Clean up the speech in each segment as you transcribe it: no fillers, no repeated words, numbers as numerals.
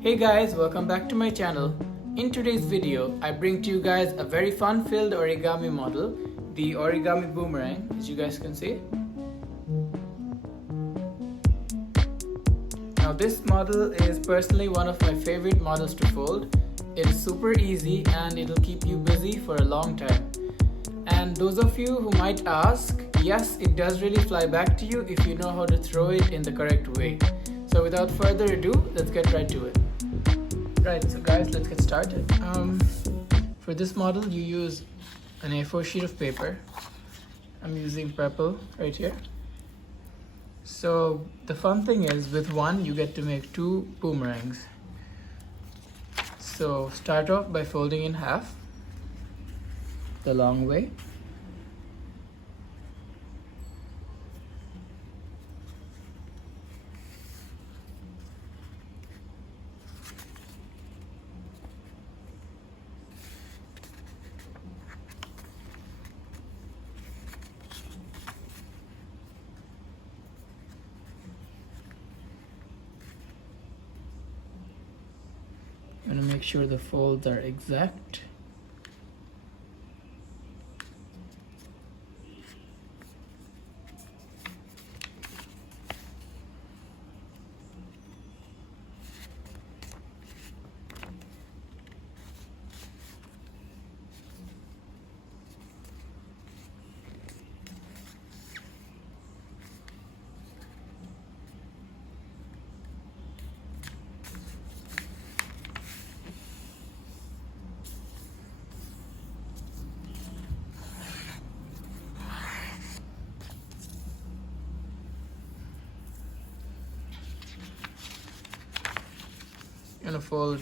Hey guys, welcome back to my channel. In today's video, I bring to you guys a very fun-filled origami model, the Origami Boomerang, as you guys can see. Now this model is personally one of my favorite models to fold. It is super easy and it'll keep you busy for a long time. And those of you who might ask, yes, it does really fly back to you if you know how to throw it in the correct way. So without further ado, let's get right to it. Right, so guys, let's get started. For this model, you use an A4 sheet of paper. I'm using purple right here. So the fun thing is, with one, you get to make two boomerangs. So start off by folding in half, the long way. You want to make sure the folds are exact. You're gonna fold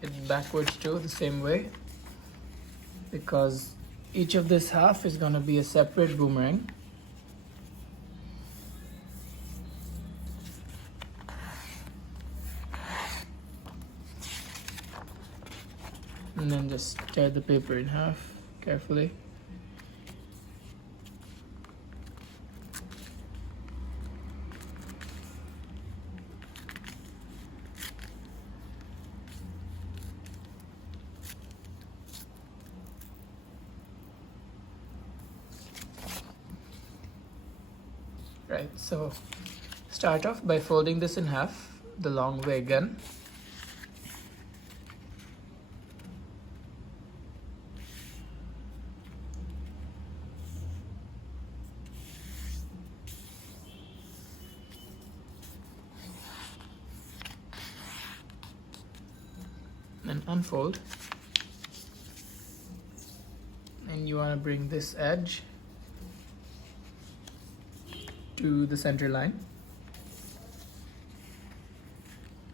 it backwards too, the same way, because each of this half is gonna be a separate boomerang. And then just tear the paper in half carefully. Right, so start off by folding this in half, the long way again. And unfold. And you want to bring this edge to the center line,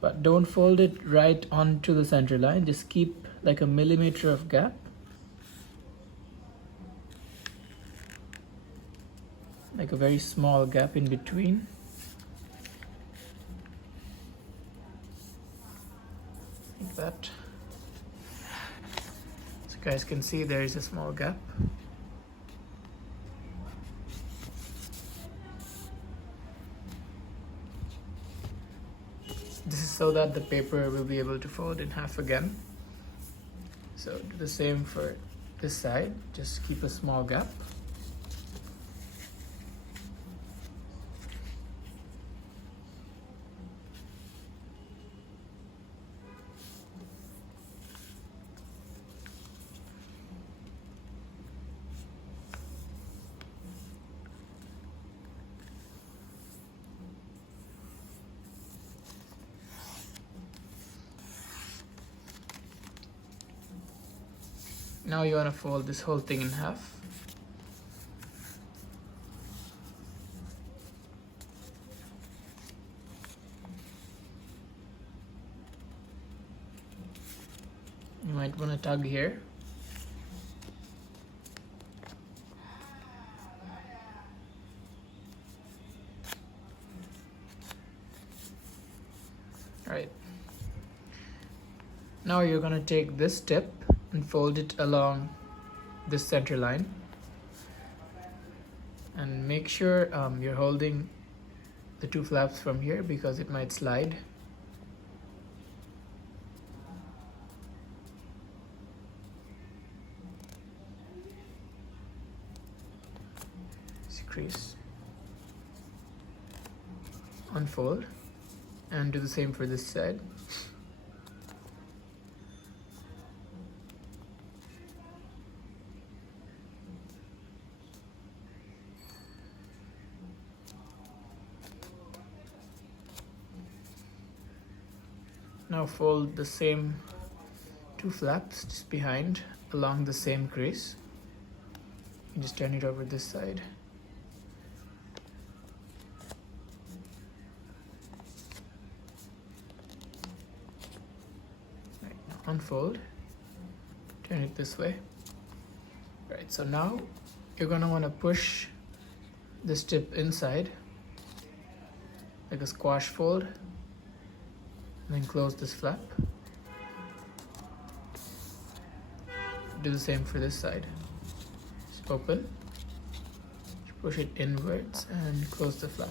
but don't fold it right onto the center line. Just keep like a millimeter of gap, like a very small gap in between. Like that. So you guys can see there is a small gap. This is so that the paper will be able to fold in half again. So do the same for this side, just keep a small gap. Now you want to fold this whole thing in half. You might want to tug here. Right. Now you're going to take this tip and fold it along this center line, and make sure you're holding the two flaps from here because it might slide. crease. Unfold and do the same for this side. Now fold the same two flaps just behind along the same crease. You just turn it over this side. Right, now unfold, turn it this way. Right, so now you're gonna wanna push this tip inside like a squash fold. And then close this flap. Do the same for this side. Just open, push it inwards and close the flap.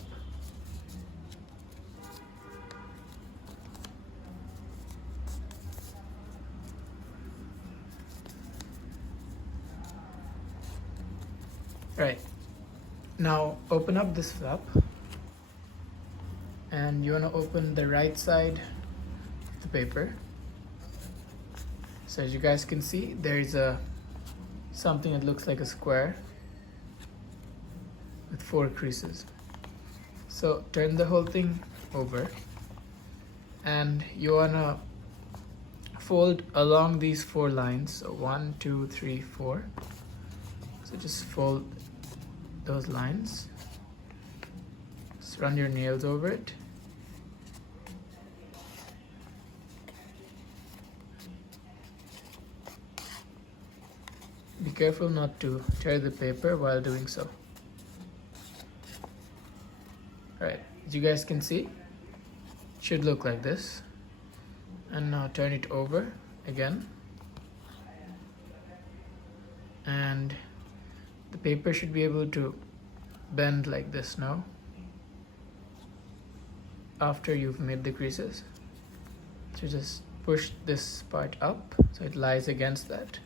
Right, now open up this flap and you want to open the right side of the paper. So as you guys can see, there is something that looks like a square with 4 creases. So turn the whole thing over and you want to fold along these 4 lines. So 1, 2, 3, 4. So just fold those lines. Just run your nails over it. Be careful not to tear the paper while doing so. Alright, as you guys can see, it should look like this. And now turn it over again. And the paper should be able to bend like this now after you've made the creases. So just push this part up so it lies against that.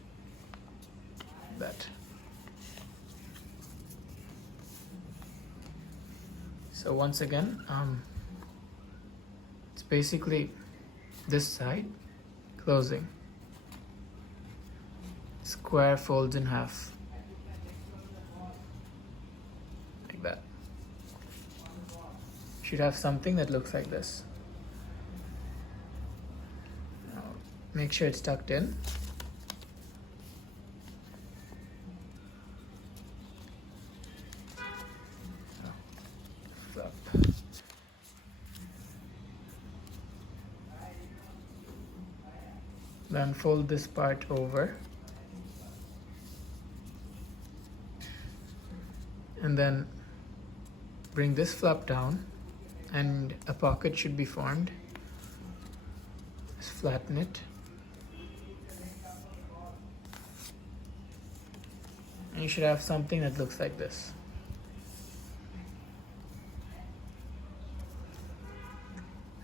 So once again, it's basically this side closing. Square folds in half. Like that. Should have something that looks like this. Now make sure it's tucked in. Flap. Then fold this part over. And then bring this flap down and a pocket should be formed. Just flatten it. And you should have something that looks like this.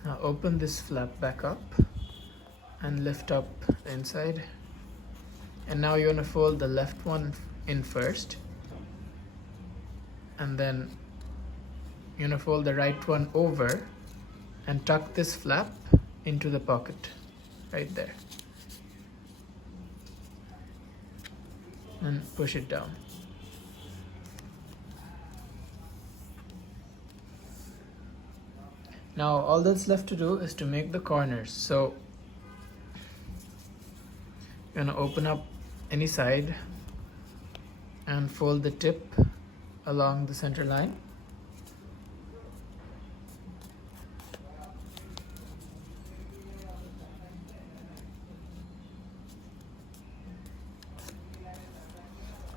Now open this flap back up and lift up the inside. And now you want to fold the left one in first. And then you're going to fold the right one over and tuck this flap into the pocket right there. And push it down. Now all that's left to do is to make the corners. So you're going to open up any side and fold the tip along the center line.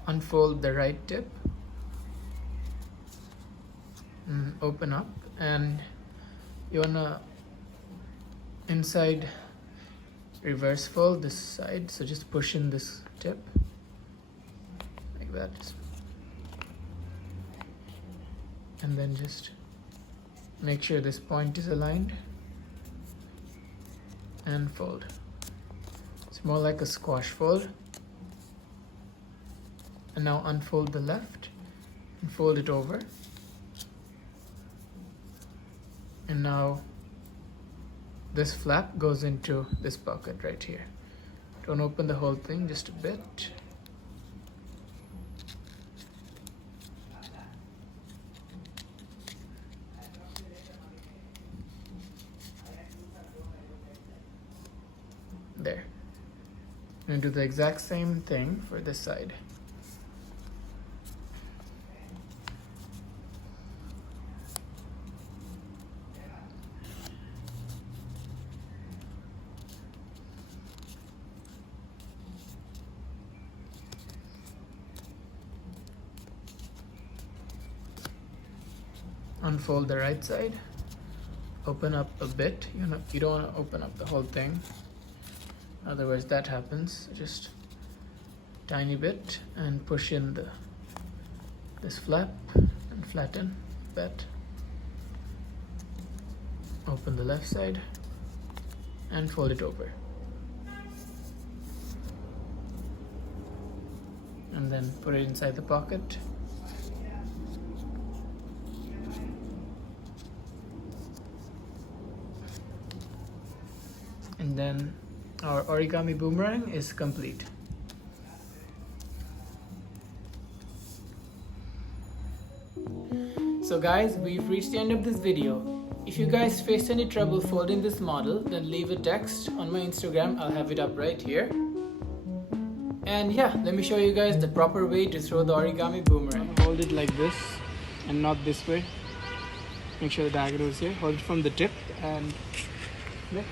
Unfold the right tip and open up, and you wanna inside reverse fold this side, so just push in this tip like that, and then just make sure this point is aligned and fold. It's more like a squash fold. And now unfold the left, and fold it over. And now this flap goes into this pocket right here. Don't open the whole thing, just a bit. There. I'm going to do the exact same thing for this side. Unfold the right side, open up a bit. You don't want to open up the whole thing, otherwise that happens. Just tiny bit and push in this flap and flatten that. Open the left side and fold it over, and then put it inside the pocket. And then our origami boomerang is complete. So guys, we've reached the end of this video. If you guys faced any trouble folding this model, then leave a text on my Instagram. I'll have it up right here. And yeah, let me show you guys the proper way to throw the origami boomerang. Hold it like this and not this way. Make sure the diagonal is here. Hold it from the tip and yeah.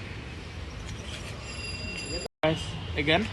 Guys, again.